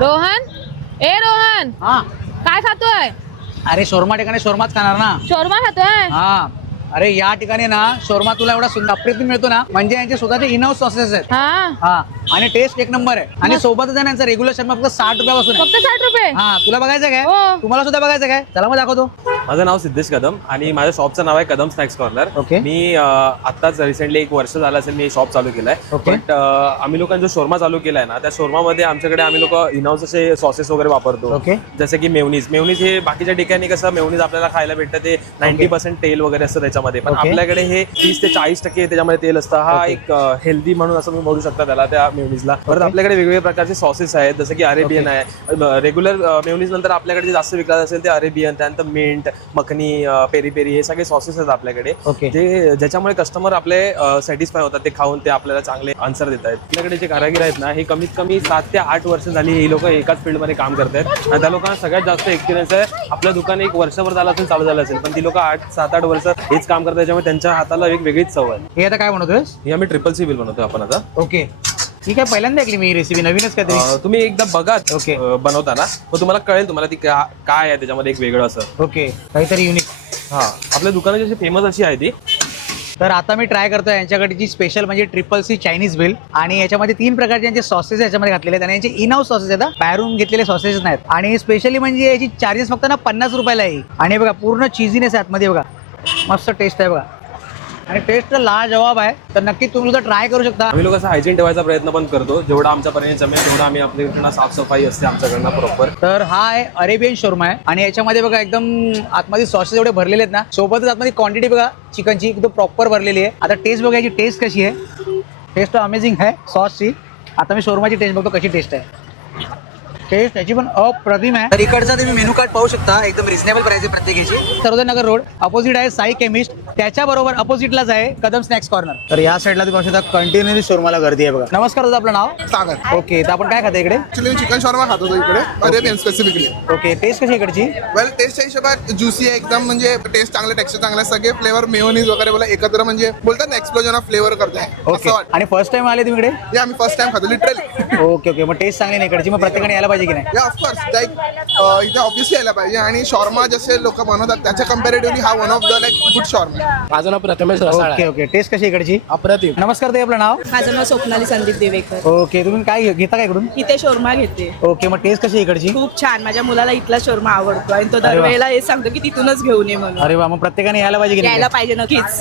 रोहन, ए रोहन, हा. काय खातोय? अरे शोरमा ठिकाणी शोरमाच खाणार ना. शोरमा खातोय? हा. अरे या ठिकाणी ना शोरमा तुला एवढा सुंदर अप्रतिम मिळतो ना, म्हणजे यांचे स्वतःचे इनहाऊस सॉसेस आहेत. हा, हा. आणि टेस्ट एक नंबर आहे. आणि सोबतच आहे ना यांचा रेग्युलर शर्मा फक्त 60 रुपयापासून आहे. फक्त 60 रुपये? हा. तुला बघायचं काय? हो. तुम्हाला सुद्धा बघायचं काय? चला मग दाखवतो. माझं नाव सिद्धेश कदम आणि माझ्या शॉपचं नाव आहे कदम स्नॅक्स कॉर्नर. Okay. मी आताच रिसेंटली 1 वर्ष झालं असेल मी शॉप चालू केलाय. Okay. बट आम्ही लोकांनी जो शोरमा चालू केलाय ना, त्या शोरमामध्ये आमच्याकडे आम्ही लोक इनहाऊस असे सॉसेस वगैरे वापरतो. Okay. जसे की मेवनीज हे बाकीच्या ठिकाणी कसं मेवनीज आपल्याला खायला भेटतं, ते 90% तेल वगैरे असतं त्याच्यामध्ये. पण Okay. आपल्याकडे हे 30 ते 40% त्याच्यामध्ये तेल असतं. हा Okay. एक हेल्दी म्हणून असं मी म्हणू शकता त्याला, त्या मेवनीजला. परत आपल्याकडे वेगवेगळ्या प्रकारचे सॉसेस आहेत, जसं की अरेबियन आहे. रेग्युलर मेवनीज नंतर आपल्याकडे जे जास्त विकत असेल ते अरेबियन, त्यानंतर मिंट, मखनी, पेरी पेरी हे सगळे सॉसेस आहेत आपल्याकडे. Okay. जे ज्याच्यामुळे कस्टमर आपले सॅटिस्फाय होतात, ते खाऊन ते आपल्याला चांगले आन्सर देत आहेत. आपल्याकडे जे कारागीर आहेत ना, हे कमीत कमी 7 ते 8 वर्ष झाली ही लोक एकाच फील्डमध्ये काम करतात. आणि त्या लोकांना सगळ्यात जास्त एक्सपिरियन्स आहे. आपलं दुकान 1 वर्षभर झालं असेल, चालू झालं असेल, पण ती लोक 7-8 वर्ष हेच काम करतात. त्याच्यामुळे त्यांच्या हाताला एक वेगळीच चव आहे. हे आता काय बनवतोयस? हे आम्ही ट्रिपल सी बिल बनवतो आपण आता. ओके. ठीक आहे. पहिल्यांदा ऐकली मी ही रेसिपी, नवीनच काय तरी. तुम्ही एकदा बघा Okay. बनवताना, मग तुम्हाला कळेल तुम्हाला ती काय आहे त्याच्यामध्ये एक वेगळं असं. ओके. काहीतरी युनिक. हा, आपल्या दुकानाची अशी फेमस अशी आहे ती. तर आता मी ट्राय करतोय यांच्याकडची स्पेशल म्हणजे ट्रिपल सी चायनीज बिल. आणि याच्यामध्ये 3 प्रकारचे यांचे सॉसेस याच्यामध्ये घातलेले आहेत. आणि यांचे इनहाऊस सॉसेस आहेत, बाहेरून घेतलेले सॉसेस नाहीत. आणि स्पेशली म्हणजे याची चार्जेस फक्त ना 50 रुपयाला आहे. आणि बघा पूर्ण चीझीनेस आहे आतमध्ये. बघा मस्त टेस्ट आहे बघा. आणि टेस्ट तर लाजवाब आहे. तर नक्की तुम्ही सुद्धा ट्राय करू शकता. आम्ही लोक असं हायजीन ठेवायचा प्रयत्न पण करतो, जेवढा आमच्यापर्यंत जमेल तेवढं आम्ही आपल्याकडनं साफसफाई असते आमच्याकडनं प्रॉपर. तर हा आहे अरेबियन शोरमा आहे. आणि याच्यामध्ये बघा एकदम आतमध्ये सॉसेस एवढे भरलेले आहेत ना, सोबतच आतमध्ये क्वांटिटी बघा चिकनची एकदम प्रॉपर भरलेली आहे. आता टेस्ट बघा, याची टेस्ट कशी आहे. टेस्ट अमेझिंग आहे सॉसची. आता मी शोरमाची टेस्ट बघतो कशी टेस्ट आहे. टेस्ट याची पण अप्रतिम आहे. तर इकडचा तुम्ही मेनू कार्ड पाहू शकता, एकदम रिझनेबल प्राइस आहे प्रत्येकाची. सर्वोदयनगर रोड अपोजिट आहे साई केमिस्ट, त्याच्याबरोबर अपोजिटलाच आहे कदम स्नॅक्स कॉर्नर. तर या साईडला तुम्ही पाहू शकता कंटिन्युअली शोरमाला गर्दी आहे बघा. नमस्कार दादा, आपलं नाव? सागर. ओके. तर आपण काय खातो इकडे? ऍक्च्युली चिकन शॉर्मा खातो इकडे, अरेबियन स्पेसिफिकली. ओके. टेस्ट कशी आहे इकडची? वेल टेस्टच्या हिशोबात ज्युसी आहे एकदम, म्हणजे टेस्ट चांगले, टेक्स्चर चांगले, सगळे फ्लेवर मेयोनीज वगैरे बोला एकत्र, म्हणजे बोलतात ना एक्सप्लोजन ऑफ फ्लेवर करताय ओके. आणि फर्स्ट टाइम आले तुम्ही इकडे? हे आम्ही फर्स्ट टाइम खातो लिटरली. Okay okay. मग टेस्ट चांगली नाही इकडची, मग प्रत्येकाने यायला पाहिजे की नाही? या ऑफकोर्स इथे ऑब्विसली यायला पाहिजे. आणि शॉर्मा जसे लोक बनवतात त्याच्या कम्पॅरेटिव्हली हा one of the like good shawarma. माझं नाव प्रथमेश रसाळ ओके ओके. टेस्ट कशी आहे इकडची? अप्रतिम. नमस्कार ताई, आपलं नाव? माझं नाव स्वप्नाली संदीप देवेकर. ओके. तुम्ही काय घेता काय इकडून? इथे शोरमा घेते. ओके. मग टेस्ट कशी आहे इकडची? खूप छान. माझ्या मुलाला इथला शोरमा आवडतो आणि तो अरे वा. दरवेळेला हे सांगतो की तिथूनच घेऊन ये म्हणून. अरे वा, मग प्रत्येकाने यायला पाहिजे की नाही? यायला पाहिजे नक्कीच.